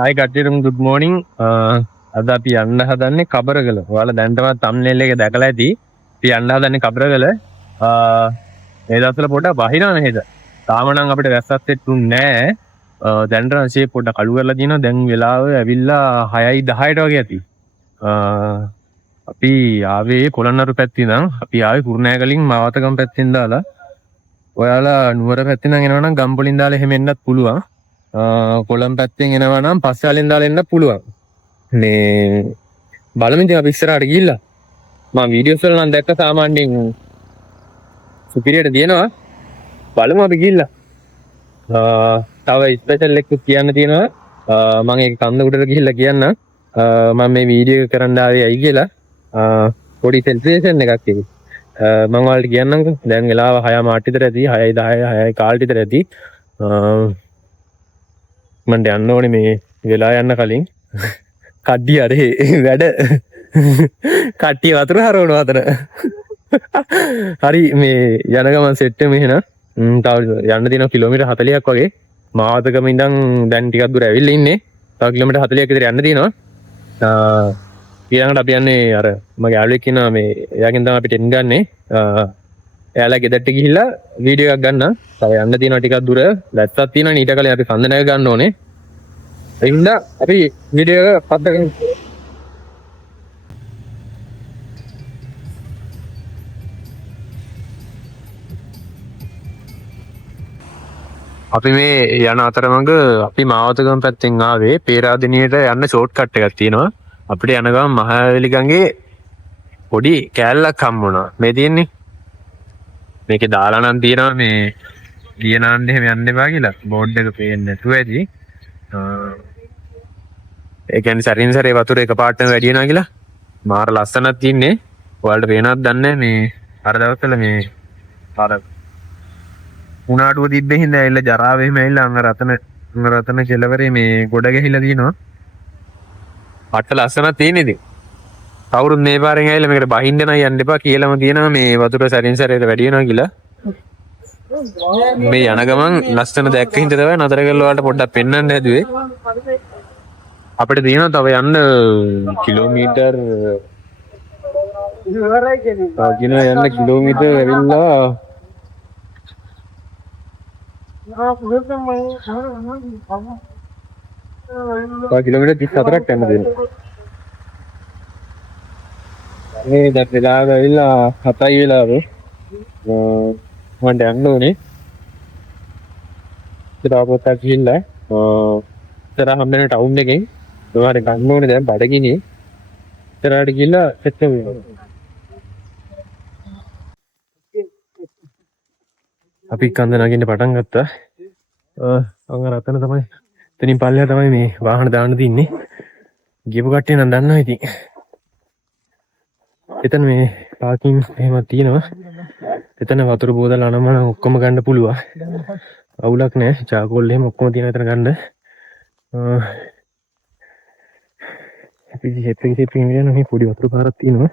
ආයි කට්ටියටම good morning. අද අපි යන්න හදන්නේ කබරගල. ඔයාලා දැන්ටමත් thumbnail එක දැකලා ඇති. අපි යන්න හදන්නේ කබරගල. මේ දවස්වල පොඩ්ඩක් වහිනවා නේද? තාම නම් අපිට වැස්සක් සෙට්ුන්නේ නැහැ. දැන්ට රශේ පොඩ්ඩක් අඩු කරලා තියෙනවා. දැන් වෙලාව ඇවිල්ලා 6යි 10ට වගේ ඇති. අපි ආවේ කොළන්නරු පැත්තේ ඉඳන් අපි ආවේ කුරුණෑගලින් මාවතගම පැත්තෙන් දාලා ඔයාලා නුවර පැත්තෙන් නම් එනවා නම් ගම්පොලින් දාලා එහෙම එන්නත් පුළුවන්. කොළඹ පැත්තෙන් එනවා නම් පස්සාලෙන් දාලා එන්නත් පුළුවන්. මේ බලමු ඉතින් අපි ඉස්සරහට ගිහිල්ලා. මම වීඩියෝස් වල නම් දැක්ක සාමාන්‍යයෙන් සුපිරියට දිනනවා. බලමු අපි ගිහිල්ලා. තව ස්පෙෂල් එකක් කියන්න තියෙනවා. මම ඒක කන්ද උඩට ගිහිල්ලා කියන්න. මම මේ වීඩියෝ එක කරන්න ආවේ ඇයි කියලා. පොඩි සෙන්සේෂන් එකක් ඒක. මම ඔයාලට කියන්නම්කෝ. දැන් වෙලාව 6 මාට විතර ඇති. 6යි 10යි 6යි කාලට විතර ඇති. මන්ට යන්න ඕනේ මේ වෙලා යන්න කලින්. කඩ්ඩිය අරේ වැඩ. කට්ටිය වතුර හරවනවා අතන. හරි මේ යන ගමන් සෙට් එක මෙහෙන. තව යන්න තියෙනවා කිලෝමීටර් 40ක් වගේ. මාවතගම ඉඳන් දැන් ටිකක් දුර ඇවිල්ලා ඉන්නේ. තව කිලෝමීටර් 40ක් විතර යන්න තියෙනවා. ඊළඟට අපි යන්නේ අර මගේ යාළුවෙක් ඉන්නවා මේ එයාගෙන් තමයි අපි ටෙන් ගන්නෙ. එයාලා ගෙදරට ගිහිල්ලා වීඩියෝ එකක් ගන්න. තව යන්න තියෙනවා ටිකක් දුර. ලැත්තක් තියෙනවා ඊට කලින් අපි කන්දනක ගන්න ඕනේ. ඒ හින්දා අපි වීඩියෝ එක පද්දගෙන අපි මේ යන අතරමඟ අපි මාවතගම පැත්තෙන් ආවේ පේරාදෙනියට යන්න ෂෝට් කට් එකක් තියෙනවා. අපිට යන ගමන් මහවැලි ගඟේ පොඩි කෑල්ලක් හම්බුණා. මේ තියෙන්නේ. මේකේ දාලා නම් තියෙනවා මේ ගියනාන්න එහෙම යන්න එපා කියලා. බෝඩ් එක පේන්නේ නැතුව ඇති. ඒ කියන්නේ සරින් සරේ වතුර එක පාටම වැඩි වෙනවා කියලා. මාර ලස්සනක් තියන්නේ. ඔයාලට පේනවද දන්නේ මේ අර දවස්වල මේ අර උනාටුව තිබ්බේ හින්දා ඇවිල්ලා ජරාව එහෙම ඇවිල්ලා අංග රතන කෙලවරේ මේ ගොඩ ගැහිලා තියෙනවා. අට ලස්සනක් තියෙන ඉතින්. කවුරුත් මේ පාරෙන් ඇවිල්ලා මේකට බහින්න නම් යන්න එපා කියලාම තියෙනවා මේ වතුර සරින් සරේට වැඩි වෙනවා කියලා. මේ යන ගමන් ලස්සන දැක්ක හින්දා තමයි නතර කරලා ඔයාලට පොඩ්ඩක් පෙන්වන්න හැදුවේ. අපිට තියෙනවා තව යන්න කිලෝමීටර් යන්න කිලෝමීටර් ඇවිල්ලා කිලෝමීටර් 34ක් යන්න දෙනවා. මේ දැන් වෙලාව ඇවිල්ලා 7යි වෙලාව. මන්ට යන්න ඕනේ. ඉතාලපොත්තක් ගිහිල්ලා ඉතර හම්බෙන ටවුන් එකෙන් ඔයාලට ගන්න ඕනේ දැන් බඩගිනි. ඉතරට ගිහිල්ලා සෙට් වෙනවා. අපි කන්ද නගින්න පටන් ගත්තා. අංග රතන තමයි එතනින් පල්ලෙහා තමයි මේ වාහන දාන්න තින්නේ. ගියපු කට්ටිය නම් දන්නවා ඉතින්. එතන මේ පාකින් එහෙමත් තියෙනවා. එතන වතුර බෝතල් අනමන ඔක්කොම ගන්න පුළුවන්. අවුලක් නැහැ. චාකෝල් එහෙම ඔක්කොම තියෙනවා එතන ගන්න. අපි ප්‍රීමියම් මේ පොඩි වතුර පාරක් තියෙනවා.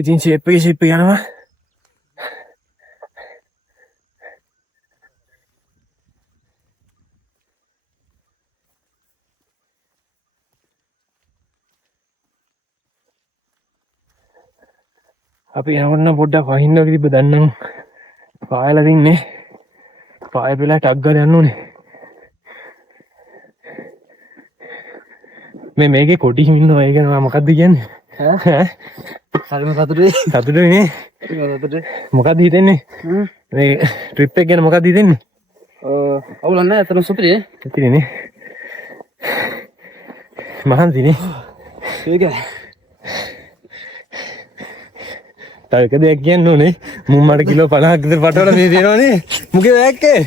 ඉතින් ෂේප් එක යනවා. අපි යනකොට පොඩ්ඩක් වහින්න වගේ තිබ්බ දැන් නම් පායලා තින්නේ. පාය පෙලා ටක් ගාලා යන්න ඕනේ. මේකේ කොටි හිමින්නවා ඒක නම මොකද්ද කියන්නේ? ඈ? හරිම සතුටුයි නේ. මොකද්ද හිතෙන්නේ? මේ ට්‍රිප් එක ගැන මොකද්ද හිතෙන්නේ? අවුලක් නැහැ අතන සුපිරිනේ. ඉතින්නේ. මහන්සිනේ. ඒකයි. තව එක දෙයක් කියන්න ඕනේ. මුන් මට කිලෝ 50ක් විතර පටවලා මේ දෙනවනේ. මුගේ වැක්කේ.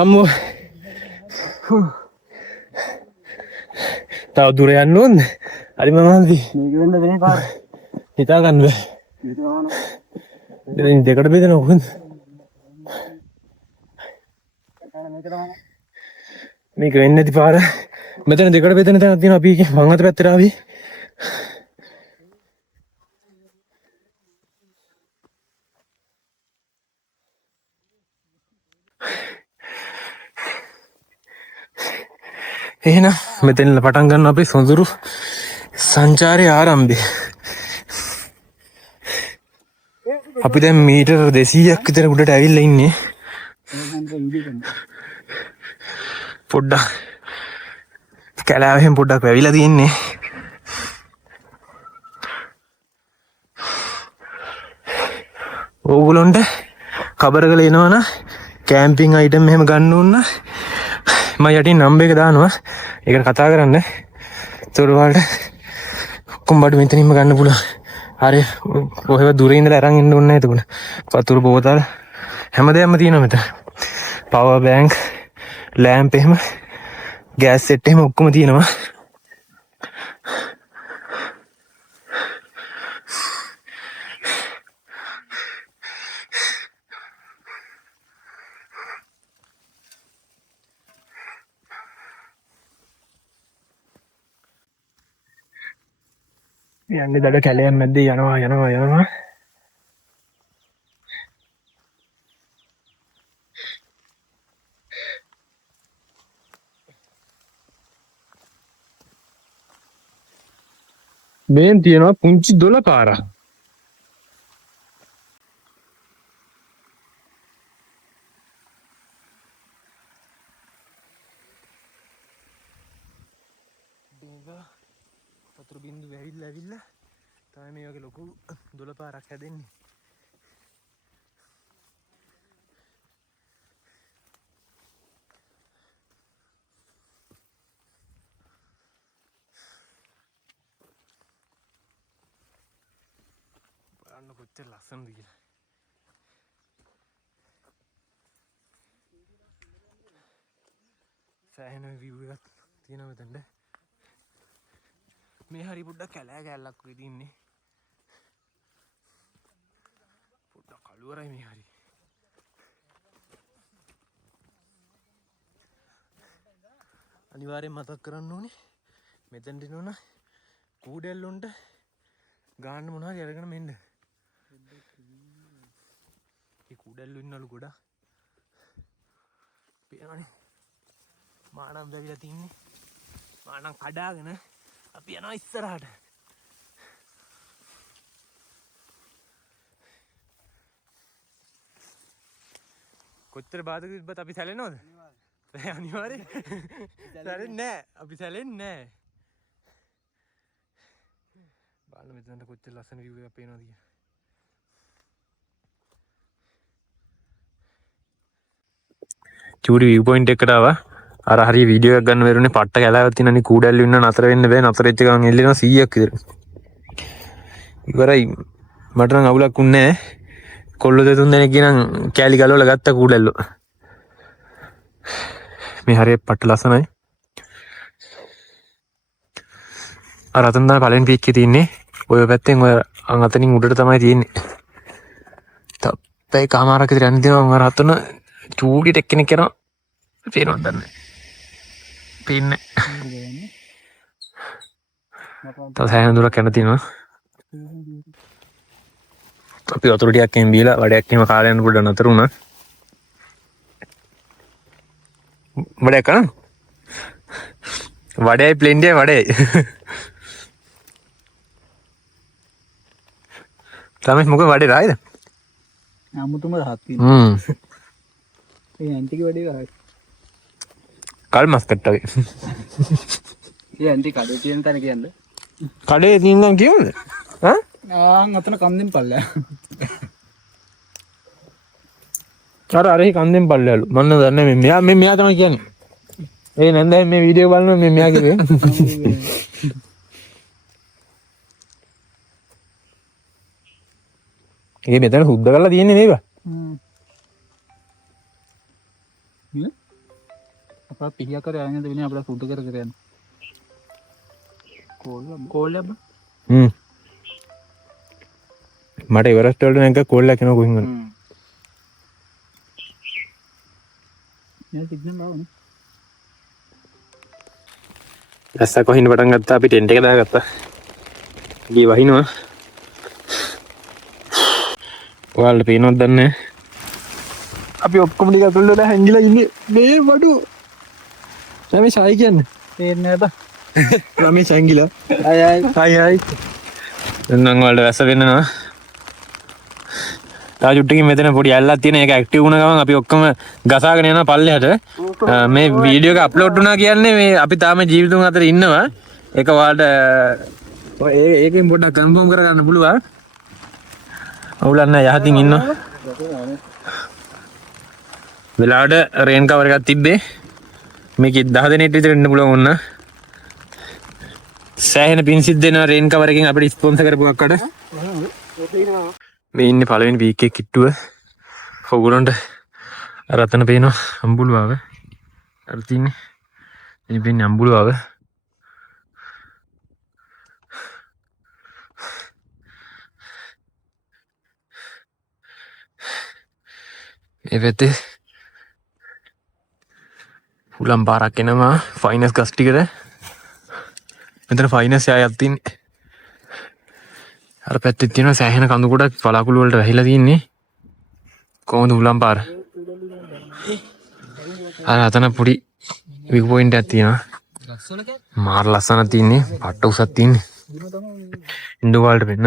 අම්මෝ. තව දුර යන්න ඕනේ. හරි මහන්සි. මේක වෙන්න දෙන්නේ පාර. හිතා ගන්න බෑ. දෙන්න දෙකට බෙදනවා කොහොමද? මේක වෙන්නේ නැති පාර. මෙතන දෙකට බෙදෙන තැනක් තියෙනවා අපි මං අත පැත්තට ආවි. එහෙනම් මෙතන පටන් ගන්න අපේ සොඳුරු සංචාරයේ ආරම්භය. අපි දැන් මීටර් 200ක් විතර උඩට ඇවිල්ලා ඉන්නේ. පොඩ්ඩක් කැලෑවෙන් පොඩ්ඩක් වැවිලා තියෙන්නේ. ඕගොල්ලන්ට කබරගල එනවනම් කැම්පින් අයිටම් එහෙම ගන්න ඕන නම් මම යටින් නම්බර් එක දානවා. ඒකට කතා කරන්න. ඒතකොට ඔයාලට ඔක්කොම බඩු මෙතනින්ම ගන්න පුළුවන්. හරි ඔහෙව දුරින් ඉඳලා අරන් ඉන්න ඕනේ නැහැ එතකොට. වතුර බෝතල් හැමදේම තියෙනවා මෙතන. පවර් බැංක්, ලෑම්ප් එහෙම, ගෑස් සෙට් එහෙම ඔක්කොම තියෙනවා. යන්නේ දඩ කැලයක් මැද්දේ යනවා. මේන් තියෙනවා පුංචි දොළ පාරක්. වතුර බින්දු ඇවිල්ලා තමයි මේ වගේ ලොකු දොළ පාරක් හැදෙන්නේ. බලන්න කොච්චර ලස්සනද කියලා. සෑහෙන view එකක් තියෙනවා මෙතනට. මේ හරි පොඩ්ඩක් කැලෑ කැල්ලක් වගේ තින්නේ. පොඩ්ඩක් කළුවරයි මේ හරි. අනිවාර්යෙන් මතක් කරන්න ඕනේ මෙතනට එනවනම් කූඩැල්ලොන්ට ගාන්න මොනවද අරගෙන මෙන්න. මේ කූඩැල්ලෝ ඉන්නලු ගොඩක්. පේනවනේ. මානම් බැවිලා තින්නේ. මානම් කඩාගෙන අපි යනවා ඉස්සරහට. කොච්චර බාධක තිබ්බත් අපි සැලෙනවද? අනිවාර්යෙන්. සැලෙන්නේ නැහැ. අපි සැලෙන්නේ නැහැ. බලන්න මෙතනට කොච්චර ලස්සන view එකක් පේනවද කියලා. චූටි view point එකකට ආවා. අර හරිය වීඩියෝ එකක් ගන්න වෙරුනේ පට්ට කැලාවක් තියෙනනේ කූඩැල්ල ඉන්න නතර වෙන්න බෑ. නතර වෙච්ච ගමන් එල්ලෙනවා 100ක් විතර. ඉවරයි. මට නම් අවුලක් උන්නේ නැහැ. කොල්ල දෙතුන් දෙනෙක් ගෙනන් කෑලි ගලවලා ගත්ත කූඩැල්ල. මේ හරිය පට්ට ලස්සනයි. අර අතන තමයි පළවෙනි පීක් එකේ තියෙන්නේ. ඔය පැත්තෙන් ඔය අතනින් උඩට තමයි තියෙන්නේ. තප්පේ කාමාරක විතර යන්න දෙනවා. මම අතන චූටි ටෙක් කෙනෙක් යනවා. පේනවද දන්නේ. පේන්නේ. තව සෑහෙන දුරක් යන්න තියෙනවා. අපි වතුර ටිකක් එම් බීලා වඩයක් එහෙම කාලා යන්න පොඩ්ඩක් නතර වුණා. වඩයක් කන? වඩේ ප්ලෙන්ඩේ වඩේ. තමයි මොකද වඩේ රායිද? අමුතුම රහත් තියෙනවා. ඒ ඇන්ටික වැඩේ කරා. කල් මස්කට් වගේ. ඒ ඇන්ටි කඩේ තියෙන තැන කියන්නේ. කඩේ තියෙනනම් කියමුද? ඈ? අතන කන්දෙන් පල්ලෑ. අරහි කන්දෙන් පල්ලෑලු. මන්න දන්නේ මෙයා තමයි කියන්නේ. ඒ නැන්දයි මේ වීඩියෝ බලනවා මෙයා කිව්වේ. ඒ මෙතන සුද්ධ කරලා තියෙන්නේ නේද? අපා පිහියා කර ආයෙත් වෙන්නේ අපලා සුද්ධ කර යන්න. කෝල්ලබ්. මට ඉවරස්ට වලට නැග කෝල්ලක් එනවා කොහින්ද? යා සිග්නල් ආවනේ. දැස්ස කොහින්ද පටන් ගත්තා අපි ටෙන්ට් එක දාගත්තා. ගිය වහිනවා. ඔයාලට පේනවද දන්නේ? අපි ඔක්කොම ටික අතුල්ල වෙලා හැංගිලා ඉන්නේ මේ වඩු. දැන් මේ ෂායි කියන්නේ. තේරෙන්නේ නැත. රමේෂ් ඇංගිලා. හයි. එන්නම් වලට වැස වෙන්නනවා. තා චුට්ටකින් මෙතන පොඩි ඇල්ලක් තියෙන එක ඇක්ටිව් වුණ ගමන් අපි ඔක්කොම ගසාගෙන යනවා පල්ලෙහාට. මේ වීඩියෝ එක අප්ලෝඩ් වුණා කියන්නේ මේ අපි තාම ජීවිතුන් අතර ඉන්නවා. ඒක ඔයාලට ඔය ඒකෙන් පොඩ්ඩක් කන්ෆර්ම් කරගන්න පුළුවන්. අවුලක් නැහැ යහතින් ඉන්නවා. වෙලාවට රේන් කවර් එකක් තිබ්බේ. මේකේ 10 දෙනෙක් විතර ඉන්න පුළුවන් වුණා. සෑහෙන පින් සිද්ධ වෙනවා රේන් කවර් එකෙන් අපිට ස්පොන්සර් කරපුවක්කට. මේ ඉන්නේ පළවෙනි වීක් එක කිට්ටුව. ඔයගොල්ලන්ට රතන පේනවා අම්බුලුවාව. අර තින්නේ. මේ පේන්නේ අම්බුලුවාව. මේ පැත්තේ හුලම් පාරක් එනවා ෆයිනස් ගස් ටිකට. මෙතන ෆයිනස් යායක් තින්නේ. අර පැත්තේ තියෙනවා සෑහෙන කඳු ගොඩක් පලාකුළු වලට වැහිලා තින්නේ. කොහොමද හුලම් පාර? අර අතන පොඩි විව් පොයින්ට් එකක් තියෙනවා. මාර ලස්සනක් තින්නේ. පට්ට උසක් තින්නේ. ඉන්දු වලට වෙන්න.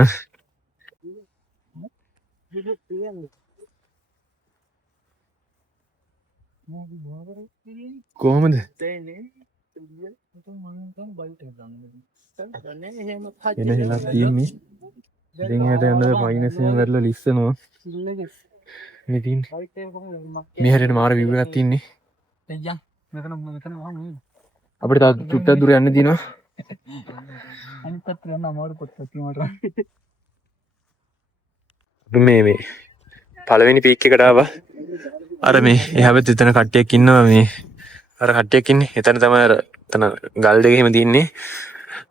කොහොමද? එන හෙලක් තියෙන්නේ. ඉතින් එහාට යන්න ෆයිනස් එකෙන් වැරලා ලිස්සනවා. මේ තියෙන්නේ. මේ හැරෙන මාර විව් එකක් තින්නේ. අපිට තා චුට්ටක් දුර යන්න දිනවා. අනිත් පැත්තට යන්න අමාරු පොත්තක් මට. අපි මේ පළවෙනි පීක් එකට ආවා. අර මේ එහා පැත්තේ එතන කට්ටියක් ඉන්නවා මේ. අර කට්ටියක් ඉන්නේ. එතන තමයි අර එතන ගල් දෙක එහෙම තින්නේ.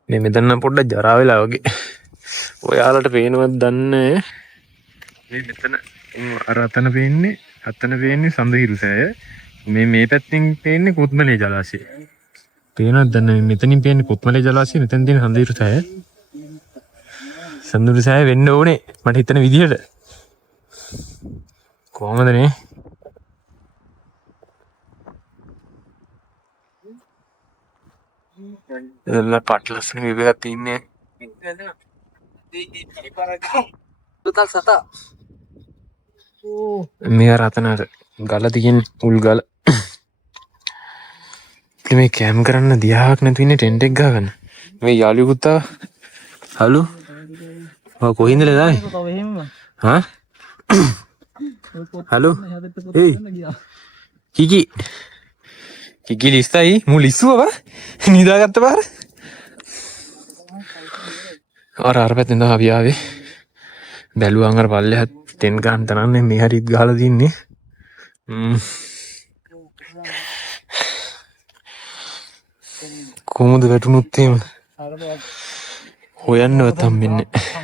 මේ මෙතන නම් පොඩ්ඩක් ජරා වෙලා වගේ. ඔයාලට පේනවද දන්නේ මේ මෙතන අර අතන පේන්නේ සඳහිරු සෑය. මේ පැත්තෙන් පේන්නේ කොත්මලේ ජලාශය. පේනවද දන්නේ මෙතනින් පේන්නේ කොත්මලේ ජලාශය මෙතෙන් තියෙන සඳහිරු සෑය. සඳහිරු සෑය වෙන්න ඕනේ මට හිතන විදිහට. කොහමද නේ? එතන පට් ලස්සන විවේකයක් තින්නේ. මේ රතනට ගල තියෙන උල් ගල. මේ කැම් කරන්න දියාවක් නැති ඉන්නේ ටෙන්ට් එක ගහගන්න. මේ යාළුවෝ පුතා හලෝ. ඔය කොහින්දද දාන්නේ? හා? හලෝ. ඒයි. කිකි ලිස්තයි මු ලිස්සුවව නිදාගත්ත පාර. අර පැත්තෙන් තමයි අපි ආවේ. බැලුවාන් අර පල්ලෙහා ටෙන් ගන්න තරන්නේ මේ හරිත් ගහලා තින්නේ. කොහොමද වැටුණොත් එහෙම හොයන්නවත් හම්බෙන්නේ නැහැ.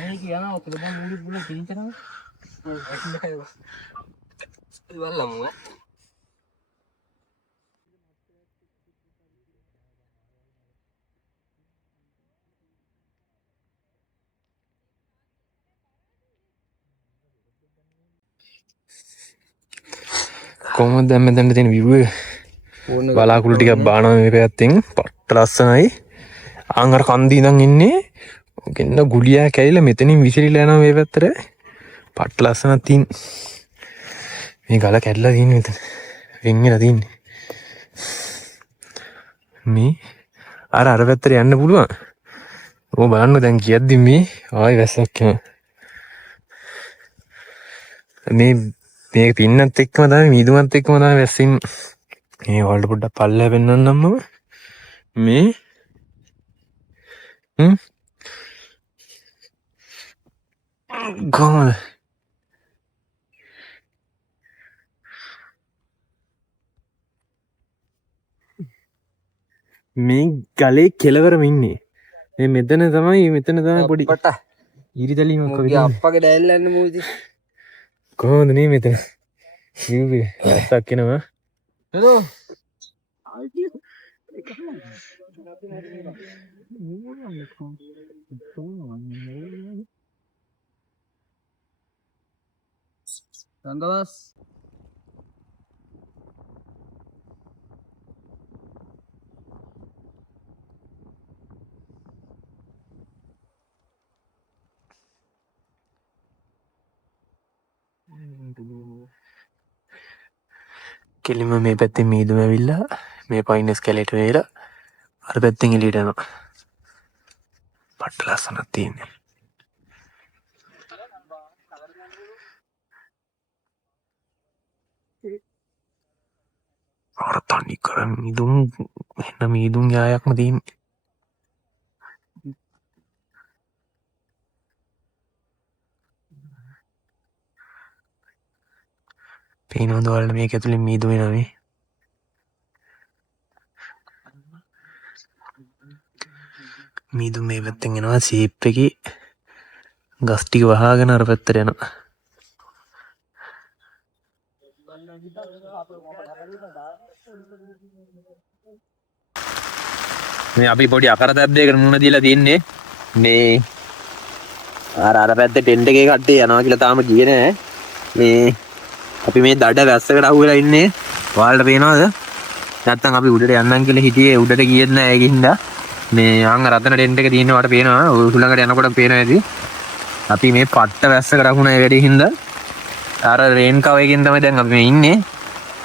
කොහොමද දැන් මෙතන තියෙන view එක? බලාකුළු ටිකක් බානවා මේ පැත්තෙන්. පට්ට ලස්සනයි. ආන් අර කන්දේ ඉඳන් ඉන්නේ. ඔකෙන්ද ගුලියා කැයිලා මෙතනින් විසිරිලා යනවා මේ පැත්තට. පට්ට ලස්සනක් තියෙන. මේ ගල කැඩලා තියෙන්නේ මෙතන. වෙන්ගලා තියෙන්නේ. මේ අර පැත්තට යන්න පුළුවන්. ඕක බලන්න දැන් කියද්දි මේ ආයි වැස්සක් යනවා. මේ පින්නත් එක්කම තමයි මීදුමත් එක්කම තමයි වැස්සින් මේ වලට පොඩ්ඩක් පල්ලෙහා පෙන්නන්නම් මම මේ කොහමද මේ ගලේ කෙලවරම ඉන්නේ මේ මෙතන තමයි පොඩි ඉරිදැලීමක් වගේ අප්පගේ දැල්ල යන්න මොකද? කොහොමද නේ මෙතන වැස්සක් එනවා. හලෝ. Tanggalas. කෙලිම මේ පැත්තෙන් මීදුම ඇවිල්ලා මේ පයින් ස්කැලේටර් වල අර පැත්තෙන් එළියට යනවා. පට්ට ලස්සනක් තියෙන්නේ. අර තනි කර මීදුම් එන්න මීදුම් යායක්ම තියෙන්නේ. පේනවද ඔයාලට මේක ඇතුලේ මීදුම එනවා මේ? මීදුම් මේ පැත්තෙන් එනවා සීප් එකේ ගස් ටික වහගෙන අර පැත්තට යනවා. මේ අපි පොඩි අකරතැබ්බයකට මුණ දීලා තින්නේ මේ අර පැත්තේ ටෙන්ට් එකේ කට්ටිය යනවා කියලා තාම ගියේ නෑ. මේ අපි මේ දඩ වැස්සකට අහුවෙලා ඉන්නේ. ඔයාලට පේනවද? නැත්තම් අපි උඩට යන්නම් කියලා හිටියේ උඩට ගියෙත් නෑ ඒ ගිහින්දා. මේ ආන් රතන ටෙන්ට් එක තියෙනවා වට පේනවා. ඔය උඩළඟට යනකොට පේනවා ඇති. අපි මේ පට්ට වැස්සකට අහුණා ඒ වැඩේ හින්දා අර රේන් කවර් එකෙන් තමයි දැන් අපි මේ ඉන්නේ.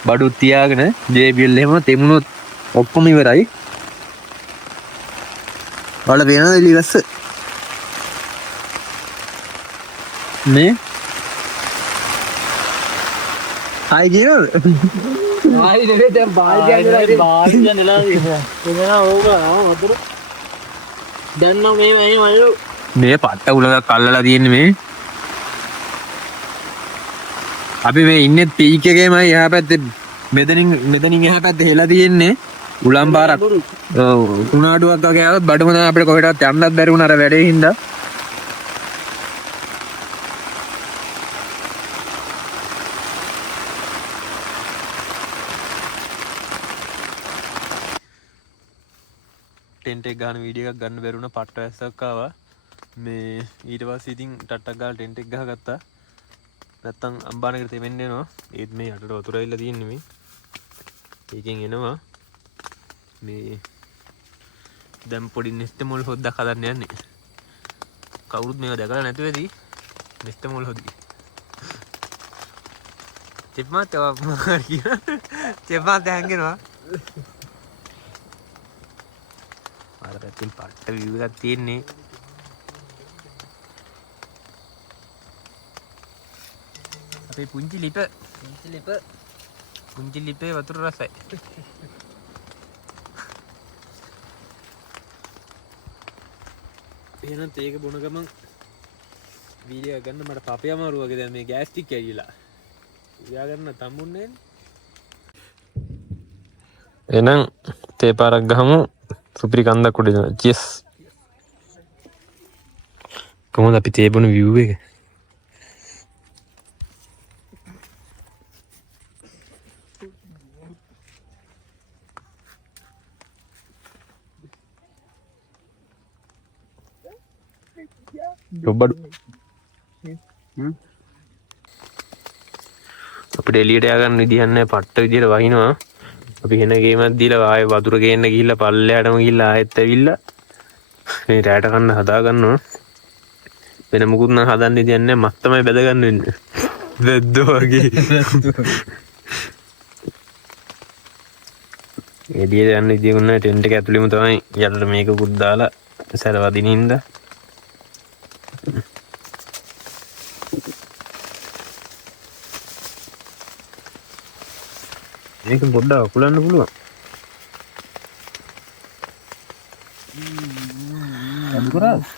බඩුත් තියාගෙන JBL එහෙම තෙමුණොත් ඔක්කොම ඉවරයි. ඔයාලා පේනවද එළිය වැස්ස? මේ ආයි කියනවද? ආයි නෙවෙයි දැන් බාල්දිය නෙලා තියෙනවා ඕක වතුර දැන් නම් මේ මල්ලු මේ පට්ට උලක් අල්ලලා තියෙන්නේ මේ. අපි මේ ඉන්නේ පීක් එකේමයි එහා පැත්තේ මෙතනින් එහා පැත්තේ හෙලා තියෙන්නේ උලම් පාරක්. ඔව් කුණාඩුවක් වගේ ආවත් බඩම තමයි අපිට කොහෙටවත් යන්නත් බැරි වුණා අර වැඩේ හින්දා. ටෙන්ට් එක ගන්න වීඩියෝ එකක් ගන්න බැරි වුණා පට්ට වැස්සක් ආවා. මේ ඊට පස්සේ ඉතින් ටට්ටක් ගාලා ටෙන්ට් එක ගහගත්තා. නැත්තම් අම්බානකට තෙමෙන්න එනවා. ඒත් මේ යටට වතුර ඇවිල්ලා තියෙන්නේ මේ. ඒකෙන් එනවා. මේ දැන් පොඩි නෙස්ට් මොල් හොද්දක් හදන්න යන්නේ. කවුරුත් මේව දැකලා නැතුව ඇති. නෙස්ට් මොල් හොද්දි. චෙප්මාත් ඒවා චෙප්මාත් හැංගෙනවා. අර පැත්තෙන් පට්ට view එකක් තියෙන්නේ. අපේ පුංචි ලිපේ වතුර රසයි. එහෙනම් තේක බොන ගමන් වීඩියෝ ගන්න මට පපේ අමාරු වගේ දැන් මේ ගෑස් ටික ඇවිල්ලා. උයා ගන්න තම්බුන්නේ නෑනේ. එහෙනම් තේ පාරක් ගහමු. සුපිරි කන්දක් උඩ යනවා. චීස්. කොහොමද අපි තේ බොන view එක? ඔබඩු අපිට එළියට ය아가න්න විදියක් නැහැ. පට්ට විදියට වහිනවා. අපි වෙන ගේමක් දීලා ආයෙ වතුර ගේන්න ගිහිල්ලා පල්ලෙයටම ගිහිල්ලා ආයෙත් ඇවිල්ලා මේ රැට කන්න හදා ගන්නවා. වෙන මොකුත් නම් හදන්න දෙයක් නැහැ. මස් තමයි බැද ගන්න වෙන්නේ. වැද්දෝ වගේ. එළියට යන්න විදියක් නැහැ. ටෙන්ට් එක ඇතුළෙම තමයි යන්න මේකකුත් දාලා සැර වදින හින්දා. මේක පොඩ්ඩක් අකුලන්න පුළුවන්.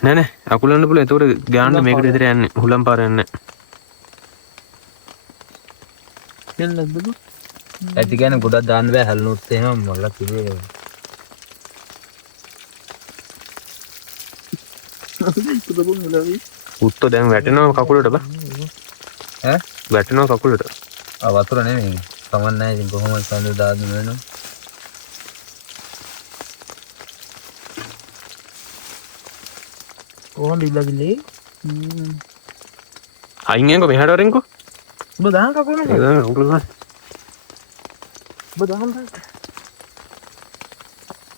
නෑ අකුලන්න පුළුවන්. ඒතකොට ගාන්න මේකට විතර යන්නේ. හුලම් පාර යන්නේ නෑ. ඇති කියන්නේ ගොඩක් දාන්න බෑ හැලුනොත් එහෙම මොල්ලක් කිව්වේ. උත්තෝ දැන් වැටෙනවා කකුලට බා. ඈ වැටෙනවා කකුලට. වතුර නෙමෙයි. කමක් නැහැ ඉතින් කොහොමද සඳ දාන්න වෙනවා. කොහොමද ඉල්ලගිල්ලේ? අයින්ගෙන්කෝ මෙහාට වරෙන්කෝ. ඔබ දාන කකුල නේ. දාන කකුල දාන්න. ඔබ දාන්න.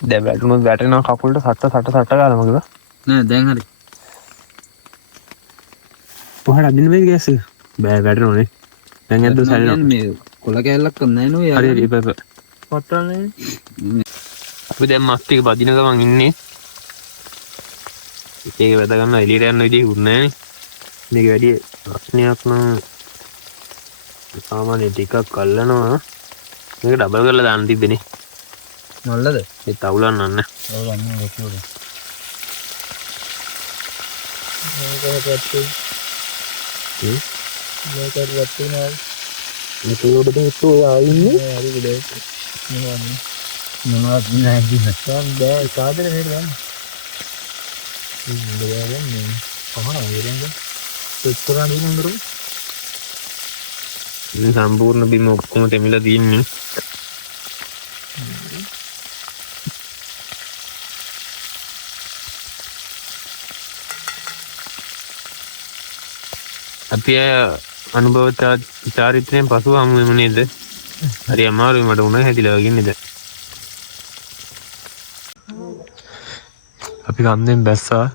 දැන් වැටුනොත් වැටෙනවා කකුලට සට්ට ගාලා මගේද? නෑ දැන් හරි. කොහට අදින්න බෑ ගෑස් එක. බෑ වැටෙනවනේ. දැන් ඇද්ද සැලෙනවා. මේ කොළ කැල්ලක් කරන්නේ නෝ හරි හරි බබ පට්ටන්නේ අපි දැන් මස් ටික බදින ගමන් ඉන්නේ ඒක වැද ගන්න එළියට යන්න විදිහකුත් නැහැ මේක වැඩි රස්නියක් නම් සාමාන්‍ය ටිකක් අල්ලනවා මේක ඩබල් කරලා දාන්න තිබ්බනේ මල්ලද ඒ තවුලන්න නැහැ ඔව් අන්න ලොකුද මේකට පැත්තේ මේකට පැත්තේ නා මේක උඩ දෙතු ආයින්නේ හරි ගුඩේ මොනවද නෑ දිනස්සන් බෑ සාදර හේද ගන්න ඉන්නේ කොහොමද වෙන්නේ පෙත්තරා දිනුනදරු මේ සම්පූර්ණ බිම ඔක්කොම තෙමිලා තියෙන්නේ අපි අනුභව චාරිත්‍රයෙන් පසුව හමු වෙමු නේද? හරි අමාරුයි මට උණ හැදිලා වගේ නේද? අපි කන්දෙන් බැස්සා.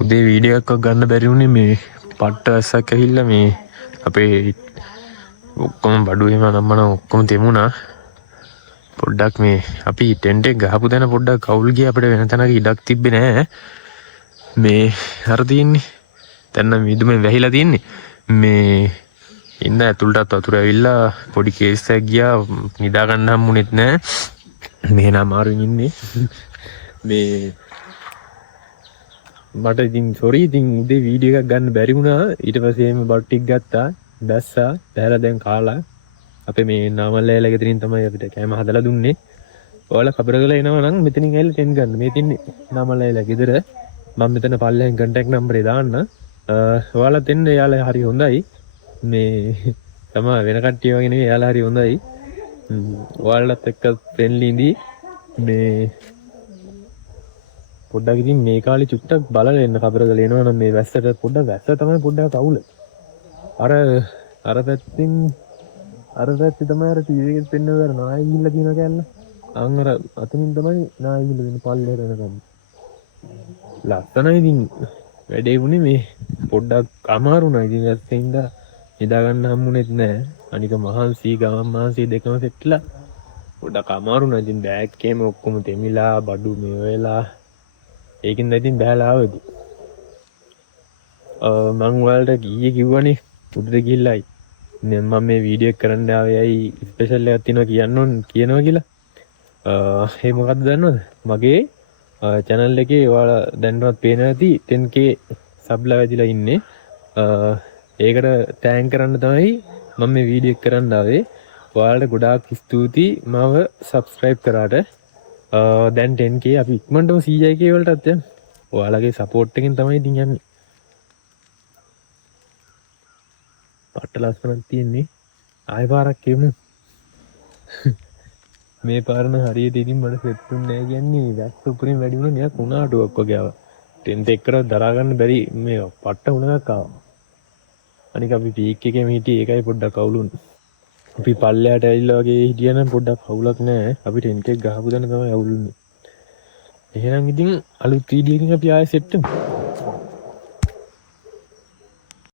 උදේ වීඩියෝ එකක් ගන්න බැරි වුණේ මේ පට්ට ඇස්සක් ඇහිල්ලා මේ අපේ ඔක්කොම බඩු එහෙම නම්මන ඔක්කොම තෙමුණා. පොඩ්ඩක් මේ අපි ටෙන්ට් එක ගහපු තැන පොඩ්ඩක් කවුල් ගියා අපිට වෙන තැනක ඉඩක් තිබ්බේ නෑ. මේ අර තියෙන්නේ දැන් නම් විදුමෙන් වැහිලා තියෙන්නේ මේ ඉන්න ඇතුළටත් වතුර ඇවිල්ලා පොඩි කේස් එකක් ගියා නිදා ගන්න හම්බුනේත් නෑ මේ නම් අමාරුවෙන් ඉන්නේ මේ මට ඉතින් සෝරි ඉතින් උදේ වීඩියෝ එකක් ගන්න බැරි වුණා ඊට පස්සේ එimhe බඩු ටික ගත්තා දැස්සා දැහැලා දැන් කාලා අපේ මේ නාමල්ලෑල ගෙදරින් තමයි අපිට කෑම හදලා දුන්නේ ඔයාලා කබරගල එනවා නම් මෙතනින් ඇවිල්ලා ටෙන් ගන්න මේ තින්නේ නාමල්ලෑල ගෙදර මම මෙතන පල්ලෙන් කන්ටැක්ට් නම්බරේ දාන්න ඔයාලා දෙන්න එයාලා හරි හොඳයි මේ තමයි වෙන කට්ටිය වගේ නෙවෙයි එයාලා හරි හොඳයි ඔයාලත් එක්ක ෆ්‍රෙන්ඩ්ලි ඉඳි මේ පොඩ්ඩක් ඉතින් මේ කාලේ චුට්ටක් බලලා එන්න කබරගල එනවා නම් මේ වැස්සට පොඩ්ඩක් වැස්ස තමයි පොඩ්ඩක් අවුල අර පැත්තේ තමයි අර ටීවී එකේ පෙන්නන දර නායි ගිල්ල කියන කැල්ල අර අතනින් තමයි නායි ගිල්ල දෙන පල්ලෙට එනකම් ලස්සනයි ඉතින් වැඩේ වුණේ මේ පොඩ්ඩක් අමාරු නයි ඉතින් ඇත්තෙන්ද නිදා ගන්න හම්බුනේත් නෑ අනික මහන්සි ගමන් මහන්සි දෙකම සෙට්ලා පොඩ්ඩක් අමාරු නයි ඉතින් බෑග් එකේම ඔක්කොම තෙමිලා බඩු මේ වෙලා ඒකින්ද ඉතින් බෑලා ආවේදී මං ඔයාලට ගියේ කිව්වනේ උඩට ගිහිල්ලායි මම මේ වීඩියෝ එක කරන්න ආවේ ඇයි ස්පෙෂල් එකක් තියෙනවා කියනවා කියලා ඒ මොකද්ද දන්නවද මගේ channel එකේ ඔයාලා දැන්වත් පේන ඇති 10k සබ්ලා වැදිලා ඉන්නේ ඒකට තෑන්ක් කරන්න තමයි මම මේ වීඩියෝ එක කරන්න ආවේ ඔයාලට ගොඩාක් ස්තුතියි මාව subscribe කරාට දැන් 10k අපි ඉක්මනටම 100k වලටත් යන්න ඔයාලගේ support එකෙන් තමයි ඉතින් යන්නේ පට්ට ලස්සනක් තියෙන්නේ ආයෙ පාරක් කියමු මේ පාරන හරියට ඉතින් මට සෙට්ුන්නේ නැහැ කියන්නේ වැස්ස උඩින් වැඩි වුණා නිකන් කුණාටුවක් වගේ ආවා ටෙන්ට් එක්කර දරා ගන්න බැරි මේ පට්ට වුණාක් ආවා අනික අපි පීක් එකේම හිටියේ ඒකයි පොඩ්ඩක් අවුලුනේ අපි පල්ලයට ඇවිල්ලා වගේ හිටියනම් පොඩ්ඩක් අවුලක් නැහැ අපි ටෙන්ට් එක ගහපු දන තමයි අවුලුනේ එහෙනම් ඉතින් අලුත් වීඩියෝ එකකින් අපි ආයෙ සෙට් වෙමු